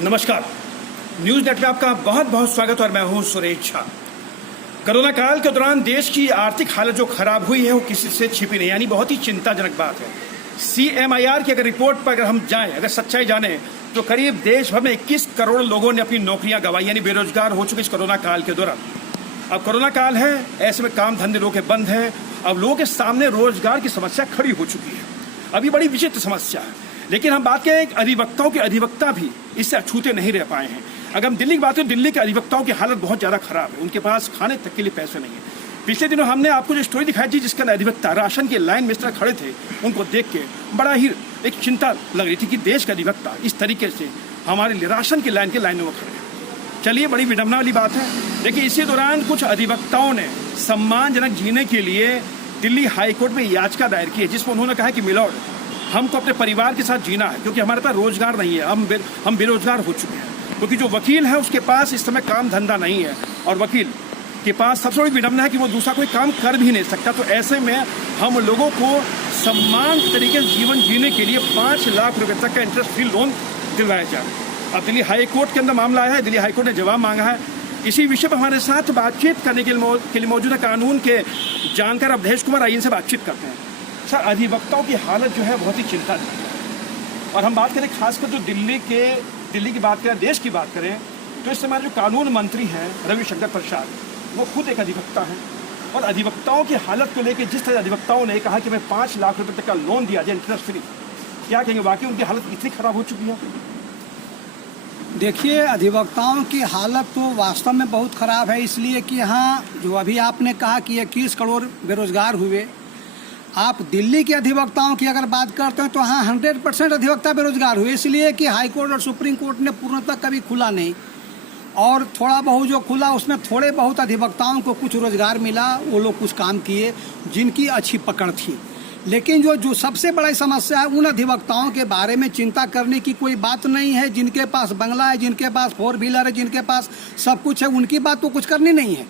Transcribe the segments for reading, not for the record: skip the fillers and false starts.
नमस्कार। News net में आपका बहुत बहुत स्वागत और मैं हूं सुरेश झा। कोरोना काल के दौरान देश की आर्थिक हालत जो खराब हुई है वो किसी से छिपी नहीं, यानी बहुत ही चिंताजनक बात है। CMIR की अगर रिपोर्ट पर अगर हम जाएं, अगर सच्चाई जाने तो करीब देश भर में 21 करोड़ लोगों ने अपनी नौकरियां गंवाई, यानी बेरोजगार हो चुके इस कोरोना काल के दौरान। अब कोरोना काल है, ऐसे में काम धंधे लोगों के बंद है। अब लोगों के सामने रोजगार की समस्या खड़ी हो चुकी है। अभी बड़ी विचित्र समस्या है, लेकिन हम बात करें अधिवक्ताओं के अधिवक्ता भी इससे अछूते नहीं रह पाए हैं। अगर हम दिल्ली की बात करें, दिल्ली के अधिवक्ताओं की हालत बहुत ज़्यादा खराब है। उनके पास खाने तक के लिए पैसे नहीं है। पिछले दिनों हमने आपको जो स्टोरी दिखाई थी जिसका अधिवक्ता राशन की लाइन में इस तरह खड़े थे, उनको देख के बड़ा ही एक चिंता लग रही थी कि देश का अधिवक्ता इस तरीके से हमारे लिए राशन की लाइनों में खड़े हैं। चलिए, बड़ी विडम्बना वाली बात है। देखिए, इसी दौरान कुछ अधिवक्ताओं ने सम्मानजनक जीने के लिए दिल्ली हाईकोर्ट में याचिका दायर की है, जिसमें उन्होंने कहा कि मिलॉर्ड, हमको अपने परिवार के साथ जीना है क्योंकि हमारे पास रोजगार नहीं है। हम बेरोजगार हो चुके हैं क्योंकि जो वकील है उसके पास इस समय काम धंधा नहीं है और वकील के पास सबसे बड़ी विडम्बना है कि वो दूसरा कोई काम कर भी नहीं सकता। तो ऐसे में हम लोगों को सम्मान तरीके से जीवन जीने के लिए 5 लाख रुपए तक का इंटरेस्ट फ्री लोन दिलवाया जाए। अब दिल्ली हाईकोर्ट के अंदर मामला आया है। दिल्ली हाईकोर्ट ने जवाब मांगा है। इसी विषय पर हमारे साथ बातचीत करने के लिए मौजूदा कानून के जानकार अवधेश कुमार, आइए इनसे बातचीत करते हैं। सर, अधिवक्ताओं की हालत जो है बहुत ही चिंताजनक है। और हम बात करें खासकर जो दिल्ली की बात करें, देश की बात करें, तो इस समय जो कानून मंत्री हैं रविशंकर प्रसाद, वो खुद एक अधिवक्ता हैं। और अधिवक्ताओं की हालत को लेकर जिस तरह अधिवक्ताओं ने कहा कि मैं 5 लाख रुपए तक का लोन दिया जाए इंटरेस्ट फ्री, क्या कहेंगे? वाकई उनकी हालत इतनी खराब हो चुकी है? देखिए, अधिवक्ताओं की हालत तो वास्तव में बहुत खराब है, इसलिए कि यहाँ जो अभी आपने कहा कि 21 करोड़ बेरोजगार हुए, आप दिल्ली के अधिवक्ताओं की अगर बात करते हैं तो हाँ 100% अधिवक्ता बेरोजगार हुए, इसलिए कि हाई कोर्ट और सुप्रीम कोर्ट ने पूर्णतः कभी खुला नहीं, और थोड़ा बहुत जो खुला उसमें थोड़े बहुत अधिवक्ताओं को कुछ रोजगार मिला, वो लोग कुछ काम किए जिनकी अच्छी पकड़ थी। लेकिन जो सबसे बड़ी समस्या है, उन अधिवक्ताओं के बारे में चिंता करने की कोई बात नहीं है जिनके पास बंगला है, जिनके पास 4 व्हीलर है, जिनके पास सब कुछ है। उनकी बात तो कुछ करनी नहीं है।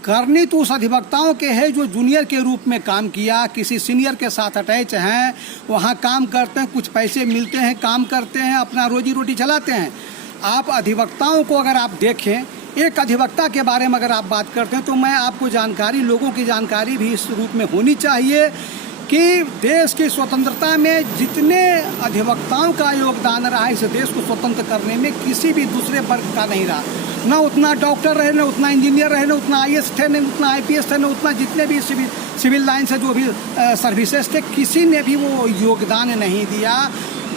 करनी तो उस अधिवक्ताओं के है जो जूनियर के रूप में काम किया, किसी सीनियर के साथ अटैच हैं, वहाँ काम करते हैं, कुछ पैसे मिलते हैं, काम करते हैं, अपना रोजी रोटी चलाते हैं। आप अधिवक्ताओं को अगर आप देखें, एक अधिवक्ता के बारे में अगर आप बात करते हैं तो मैं आपको जानकारी, लोगों की जानकारी भी इस रूप में होनी चाहिए कि देश की स्वतंत्रता में जितने अधिवक्ताओं का योगदान रहा है, इस देश को स्वतंत्र करने में किसी भी दूसरे वर्ग का नहीं रहा। न उतना डॉक्टर रहे, न उतना इंजीनियर रहे, न उतना IAS थे, न उतना IPS थे, न उतना जितने भी सिविल लाइन से जो भी सर्विसेज थे, किसी ने भी वो योगदान नहीं दिया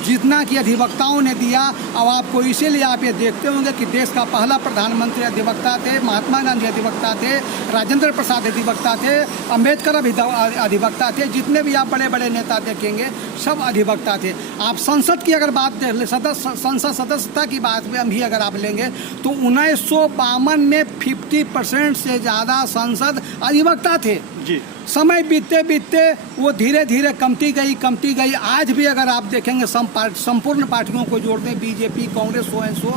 जितना कि अधिवक्ताओं ने दिया। अब आपको इसीलिए आप ये देखते होंगे कि देश का पहला प्रधानमंत्री अधिवक्ता थे, महात्मा गांधी अधिवक्ता थे, राजेंद्र प्रसाद अधिवक्ता थे, अम्बेडकर अधिवक्ता थे, जितने भी आप बड़े बड़े नेता देखेंगे सब अधिवक्ता थे। आप संसद की अगर बात देख ले, संसद सदस्यता की बात में भी अगर आप लेंगे तो 1952 में 50% से ज़्यादा सांसद अधिवक्ता थे जी। समय बीतते बीतते वो धीरे धीरे कमती गई। आज भी अगर आप देखेंगे संपूर्ण पार्टियों को जोड़ दें, बीजेपी, कांग्रेस, सो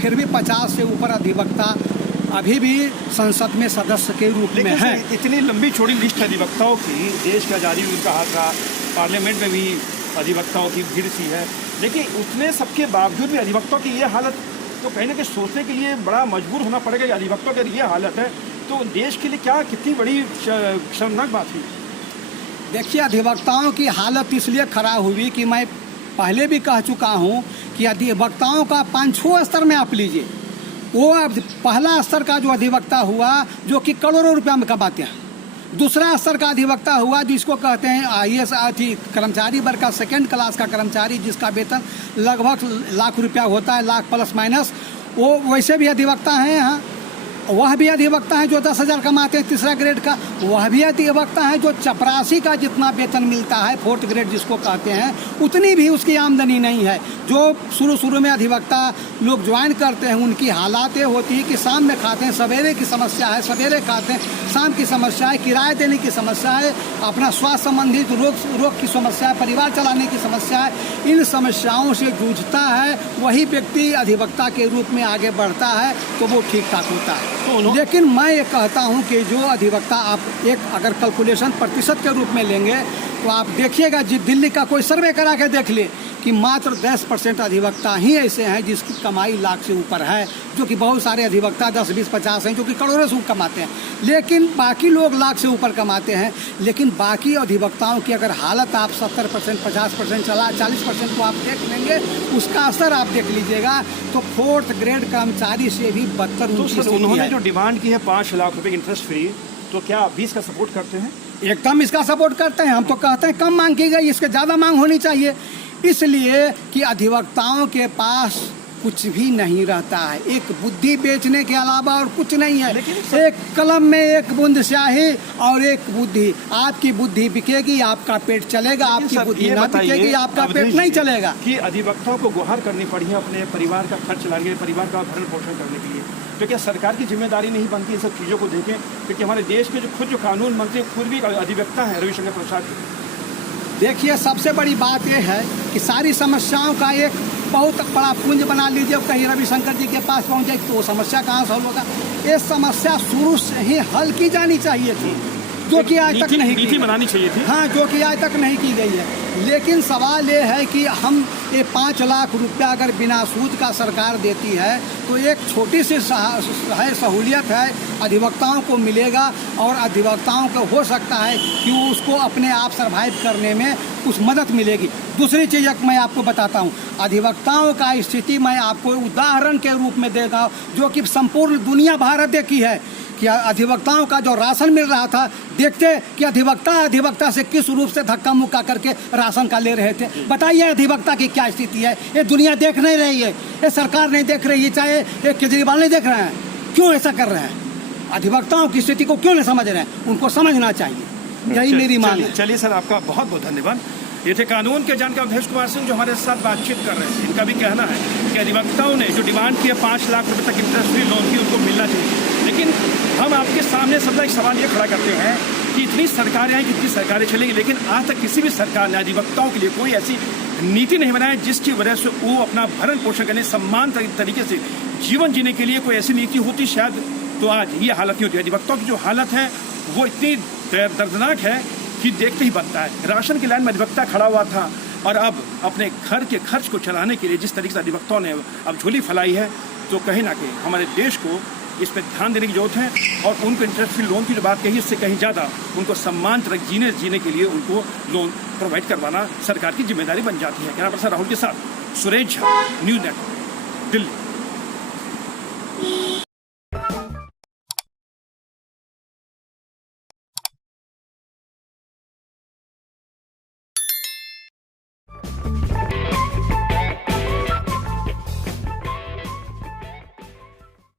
फिर भी 50 से ऊपर अधिवक्ता अभी भी संसद में सदस्य के रूप में है। इतनी लंबी चौड़ी लिस्ट अधिवक्ताओं की, देश की आज़ादी हुई कहा था, पार्लियामेंट में भी अधिवक्ताओं की भीड़ सी है, लेकिन उतने सबके बावजूद भी अधिवक्ताओं की ये हालत, तो कहीं ना कहीं सोचने के लिए बड़ा मजबूर होना पड़ेगा कि अधिवक्ताओं की ये हालत है तो देश के लिए क्या कितनी बड़ी शर्मनाक बात हुई। देखिए, अधिवक्ताओं की हालत इसलिए खराब हुई कि मैं पहले भी कह चुका हूं कि अधिवक्ताओं का 5-6 स्तर में आप लीजिए। वो पहला स्तर का जो अधिवक्ता हुआ जो कि करोड़ों रुपया में कमाते हैं, दूसरा स्तर का अधिवक्ता हुआ जिसको कहते हैं IAS कर्मचारी वर्ग का 2nd क्लास का कर्मचारी, जिसका वेतन लगभग लाख रुपया होता है, लाख प्लस माइनस, वो वैसे भी अधिवक्ता हैं। यहाँ वह भी अधिवक्ता है जो 10,000 कमाते हैं 3रा ग्रेड का, वह भी अधिवक्ता है जो चपरासी का जितना वेतन मिलता है 4th ग्रेड जिसको कहते हैं, उतनी भी उसकी आमदनी नहीं है। जो शुरू में अधिवक्ता लोग ज्वाइन करते हैं उनकी हालात ये होती है कि शाम में खाते हैं, सवेरे की समस्या है, सवेरे खाते हैं, शाम की समस्या है, किराए देने की समस्या है, अपना स्वास्थ्य संबंधित रोग की समस्या है, परिवार चलाने की समस्या है। इन समस्याओं से जूझता है, वही व्यक्ति अधिवक्ता के रूप में आगे बढ़ता है तो वो ठीक ठाक होता है। लेकिन मैं ये कहता हूं कि जो अधिवक्ता आप एक अगर कैलकुलेशन प्रतिशत के रूप में लेंगे तो आप देखिएगा दिल्ली का कोई सर्वे करा के देख ले कि मात्र 10% अधिवक्ता ही ऐसे हैं जिसकी कमाई लाख से ऊपर है, जो कि बहुत सारे अधिवक्ता 10, 20, 50 हैं जो कि करोड़ों से कमाते हैं, लेकिन बाकी लोग लाख से ऊपर कमाते हैं। लेकिन बाकी अधिवक्ताओं की अगर हालत आप 70%, 50% चला 40% को आप देख लेंगे, उसका असर आप देख लीजिएगा तो 4th ग्रेड कर्मचारी से भी बदतर तो उनकी सर उन्होंने है। जो डिमांड की है 5 लाख रुपए इंटरेस्ट फ्री, तो क्या आप भी इसका सपोर्ट करते हैं? एकदम इसका सपोर्ट करते हैं। हम तो कहते हैं कम मांग की गई, इसके ज़्यादा मांग होनी चाहिए, इसलिए कि अधिवक्ताओं के पास कुछ भी नहीं रहता है, एक बुद्धि बेचने के अलावा और कुछ नहीं है। एक कलम में एक बूंद स्याही और एक बुद्धि, आपकी बुद्धि बिकेगी आपका पेट चलेगा, आपकी बुद्धि ना बिकेगी आपका पेट नहीं चलेगा। कि अधिवक्ताओं को गुहार करनी पड़ी है अपने परिवार का खर्च चलाने, परिवार का भरण पोषण करने के लिए, तो क्या सरकार की जिम्मेदारी नहीं बनती इन सब चीज़ों को देखें? क्योंकि हमारे देश में जो कानून मंत्री खुद भी अधिवक्ता हैं, रविशंकर प्रसाद। देखिए, सबसे बड़ी बात यह है कि सारी समस्याओं का एक बहुत बड़ा पुंज बना लीजिए, कहीं रविशंकर जी के पास पहुंच जाए तो वो समस्या कहाँ सॉल्व होगा? ये समस्या शुरू से ही हल की जानी चाहिए थी, जो कि आज तक नहीं की बनानी चाहिए थी। हाँ, जो कि आज तक नहीं की गई है। लेकिन सवाल ये है कि हम ये 5 लाख रुपया अगर बिना सूद का सरकार देती है तो एक छोटी सी सहूलियत है, अधिवक्ताओं को मिलेगा और अधिवक्ताओं को हो सकता है कि उसको अपने आप सर्वाइव करने में कुछ मदद मिलेगी। दूसरी चीज़ मैं आपको बताता हूँ, अधिवक्ताओं का स्थिति मैं आपको उदाहरण के रूप में देगा, जो कि संपूर्ण दुनिया भारत देखी है कि अधिवक्ताओं का जो राशन मिल रहा था, देखते कि अधिवक्ता से किस रूप से धक्का मुक्का करके राशन का ले रहे थे। बताइए अधिवक्ता की क्या स्थिति है? ये दुनिया देख नहीं रही है, ये सरकार नहीं देख रही है, चाहे ये केजरीवाल नहीं देख रहे हैं। क्यों ऐसा कर रहे हैं? अधिवक्ताओं की स्थिति को क्यों नहीं समझ रहे हैं? उनको समझना चाहिए, यही मेरी मांग है। चलिए सर, आपका बहुत बहुत धन्यवाद। ये थे कानून के जानकार अवधेश कुमार सिंह जो हमारे साथ बातचीत कर रहे हैं। इनका भी कहना है कि अधिवक्ताओं ने जो डिमांड की है 5 लाख रुपए तक इंटरेस्ट फ्री लोन की, उनको मिलना चाहिए। लेकिन हम आपके सामने सबसे एक सवाल ये खड़ा करते हैं कि इतनी सरकारें आई, कितनी सरकारें चलेंगी, लेकिन आज तक किसी भी सरकार ने अधिवक्ताओं के लिए कोई ऐसी नीति नहीं बनाई जिसकी वजह से वो अपना भरण पोषण करने, सम्मान तरीके से जीवन जीने के लिए कोई ऐसी नीति होती शायद तो आज ये हालत नहीं होती। अधिवक्ताओं की जो हालत है वो इतनी दर्दनाक है कि देखते ही बनता है। राशन की लाइन में अधिवक्ता खड़ा हुआ था और अब अपने घर के खर्च को चलाने के लिए जिस तरीके से अधिवक्ताओं ने अब झोली फैलाई है, तो कहीं ना कहीं हमारे देश को इस पर ध्यान देने की जरूरत है। और उनको इंटरेस्ट फ्री लोन की जो बात कही, इससे कहीं ज़्यादा उनको सम्मानजनक जीने के लिए उनको लोन प्रोवाइड करवाना सरकार की जिम्मेदारी बन जाती है। कैमरा पर्सन राहुल के साथ सुरेश झा, न्यूज़ नेटवर्क, दिल्ली।